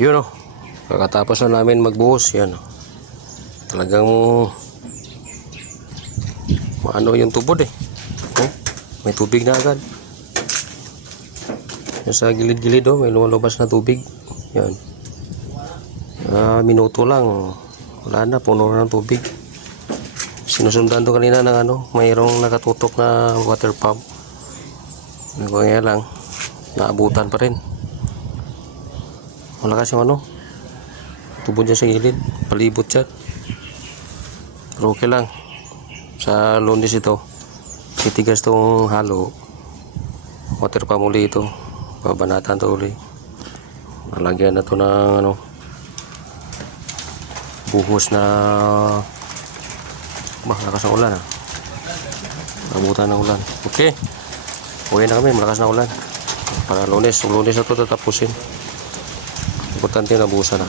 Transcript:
Yun o. Kakatapos na namin magbuhos. Yan o. Talagang maano yung tubod eh. Oh, may tubig na agad. Yan sa gilid-gilid oh, may lumabas na tubig. Yan. Minuto lang. Wala na, puno na ng tubig. Sinusundan to kanina ng ano, mayroong nakatutok na water pump. Kaya lang, naabutan pa rin. Malakas yung ano, tubod dyan sa gilid, palibot siya. Pero okay lang. Sa Lunes ito, titigas tong halo. Water pump uli ito. Babanatan to uli. Nalagyan na to ng ano, buhos na malakas ng ulan abutan ng ulan. Okay, uwi na kami, malakas na ulan para Lunes na to tatapusin. Importante na buhusan na.